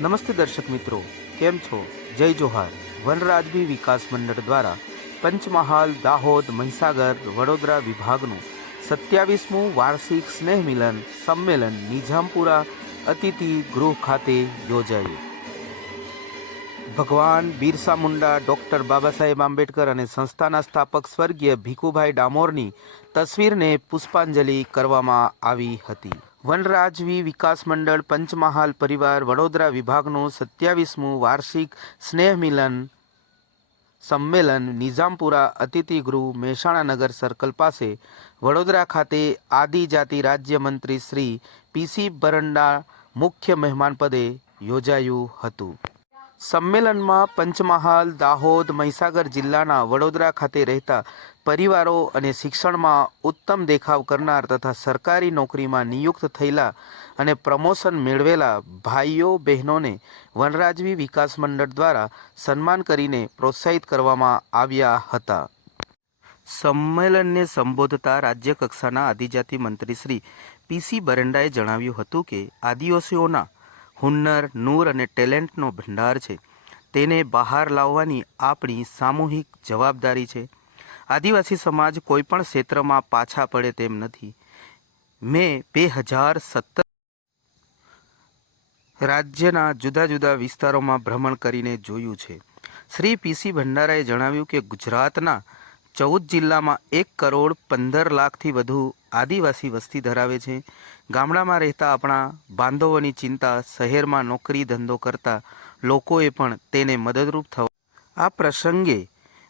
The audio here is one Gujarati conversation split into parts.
નમસ્તે દર્શક મિત્રો, કેમ છો? જય જોહાર. વનરાજબી વિકાસ મંડળ દ્વારા પંચમહાલ દાહોદ મહીસાગર વડોદરા વિભાગનું સત્યાવીસમું વાર્ષિક સ્નેહ મિલન સંમેલન નિઝામપુરા અતિથિ ગૃહ ખાતે યોજાયું. ભગવાન બિરસા મુંડા, ડૉક્ટર બાબા સાહેબ આંબેડકર અને સંસ્થાના સ્થાપક સ્વર્ગીય ભીખુભાઈ ડામોરની તસવીરને પુષ્પાંજલિ કરવામાં આવી હતી. વનરાજવી વિકાસ મંડળ પંચમહાલ પરિવાર વડોદરા વિભાગનું સત્યાવીસમું વાર્ષિક સ્નેહ મિલન સંમેલન નિઝામપુરા અતિથિગૃહ મહેસાણા નગર સર્કલ પાસે. વડોદરા ખાતે આદિજાતિ રાજ્યમંત્રી શ્રી પીસી બરંડા મુખ્ય મહેમાન પદે યોજાયું હતું. સંમેલનમાં પંચમહાલ, દાહોદ, મહીસાગર જિલ્લાના વડોદરા ખાતે રહેતા પરિવારો અને શિક્ષણમાં ઉત્તમ દેખાવ કરનાર તથા સરકારી નોકરીમાં નિયુક્ત થયેલા અને પ્રમોશન મેળવેલા ભાઈઓ, બહેનોને વનરાજવી વિકાસ મંડળ દ્વારા સન્માન કરીને પ્રોત્સાહિત કરવામાં આવ્યા હતા. સંમેલનને સંબોધતા રાજ્ય કક્ષાના આદિજાતિ મંત્રી શ્રી પીસી બરંડાએ જણાવ્યું હતું કે, આદિવાસીઓના હુન્નર, નૂર અને ટેલેન્ટનો ભંડાર છે. તેને બહાર લાવવાની આપણી સામૂહિક જવાબદારી છે. આદિવાસી સમાજ કોઈપણ ક્ષેત્રમાં પાછા પડે તેમ નથી. મેં બે હજાર સત્તર રાજ્યના જુદા જુદા વિસ્તારોમાં ભ્રમણ કરીને જોયું છે. શ્રી પીસી ભંડારાએ જણાવ્યું કે ગુજરાતના ચૌદ જિલ્લામાં એક કરોડ પંદર લાખથી વધુ આદિવાસી વસ્તી ધરાવે છે. ગામડામાં રહેતા આપણા બાંધવોની ચિંતા શહેરમાં નોકરી ધંધો કરતા લોકોએ પણ તેને મદદરૂપ થવા આ પ્રસંગે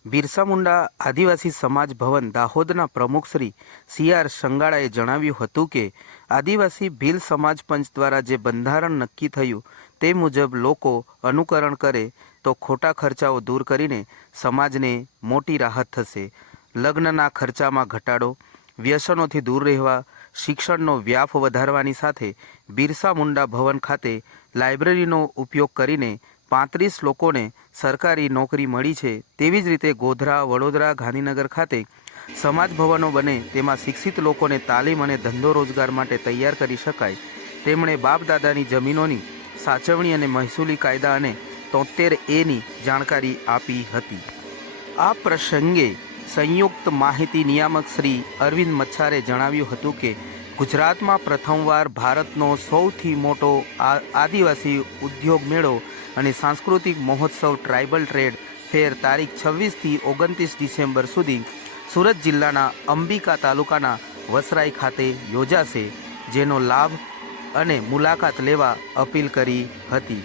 બિરસા મુંડા આદિવાસી સમાજ ભવન દાહોદના પ્રમુખ શ્રી સી આર સંગાળાએ જણાવ્યું હતું કે, આદિવાસી ભીલ સમાજ પંચ દ્વારા જે બંધારણ નક્કી થયું તે મુજબ લોકો અનુકરણ કરે તો ખોટા ખર્ચાઓ દૂર કરીને સમાજને મોટી રાહત થશે. લગ્નના ખર્ચામાં ઘટાડો વ્યસનોથી દૂર રહેવા, શિક્ષણનો વ્યાપ વધારવાની સાથે બિરસા મુંડા ભવન ખાતે લાઇબ્રેરીનો ઉપયોગ કરીને પાંત્રીસ લોકોને સરકારી નોકરી મળી છે. તેવી જ રીતે ગોધરા, વડોદરા, ગાંધીનગર ખાતે સમાજ ભવનો બને તેમાં શિક્ષિત લોકોને તાલીમ અને ધંધો રોજગાર માટે તૈયાર કરી શકાય. તેમણે બાપદાદાની જમીનોની સાચવણી અને મહેસૂલી કાયદા અને તોતેર એની જાણકારી આપી હતી. આ પ્રસંગે સંયુક્ત માહિતી નિયામક શ્રી અરવિંદ મચ્છારે જણાવ્યું હતું કે, ગુજરાતમાં પ્રથમવાર ભારતનો સૌથી મોટો આદિવાસી ઉદ્યોગ મેળો અને સાંસ્કૃતિક મહોત્સવ ટ્રાઇબલ ટ્રેડ ફેર તારીખ છવ્વીસથી ઓગણત્રીસ ડિસેમ્બર સુધી સુરત જિલ્લાના અંબિકા તાલુકાના વસરાઈ ખાતે યોજાશે, જેનો લાભ અને મુલાકાત લેવા અપીલ કરી હતી.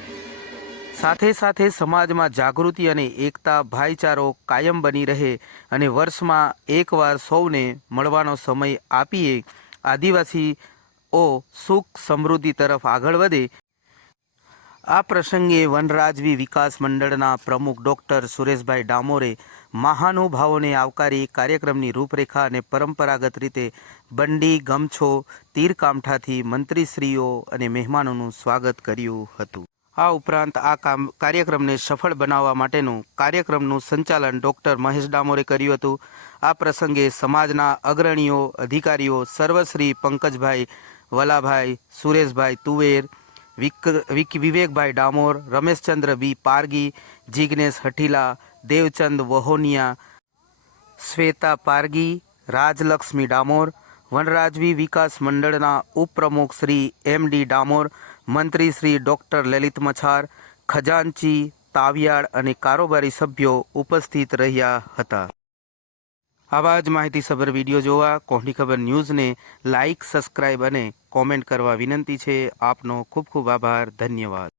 સાથે સાથે સમાજમાં જાગૃતિ અને એકતા ભાઈચારો કાયમ બની રહે અને વર્ષમાં એકવાર સૌને મળવાનો સમય આપીએ, આદિવાસીઓ સુખ સમૃદ્ધિ તરફ આગળ વધે. આ પ્રસંગે વનરાજવી વિકાસ મંડળના પ્રમુખ ડૉક્ટર સુરેશભાઈ ડામોરે મહાનુભાવોને આવકારી કાર્યક્રમની રૂપરેખા અને પરંપરાગત રીતે બંડી, ગમછો, તીરકામઠાથી મંત્રીશ્રીઓ અને મહેમાનોનું સ્વાગત કર્યું હતું. આ ઉપરાંત આ કામ કાર્યક્રમને સફળ બનાવવા માટેનું કાર્યક્રમનું સંચાલન ડૉક્ટર મહેશ ડામોરે કર્યું હતું. આ પ્રસંગે સમાજના અગ્રણીઓ, અધિકારીઓ, સર્વશ્રી પંકજભાઈ વલાભાઈ, સુરેશભાઈ તુવેર, વિક વિક, વિવેકભાઈ ડામોર, રમેશચંદ્ર બી પારગી જિજ્ઞેશ હઠીલા, દેવચંદ વહોનિયા, શ્વેતા પારગી, રાજલક્ષ્મી ડામોર, વનરાજવી વિકાસ મંડળના ઉપપ્રમુખ શ્રી એમ ડી ડામોર મંત્રી શ્રી ડૉક્ટર લલિત મછાર, ખજાનચી, તાવિયાળ અને કારોબારી સભ્યો ઉપસ્થિત રહ્યા હતા. આવા જ માહિતીસભર વીડિયો જોવા કોંઢી ખબર ન્યૂઝને લાઇક, સબસ્ક્રાઇબ અને કોમેન્ટ કરવા વિનંતી છે. આપનો ખૂબ ખૂબ આભાર. ધન્યવાદ.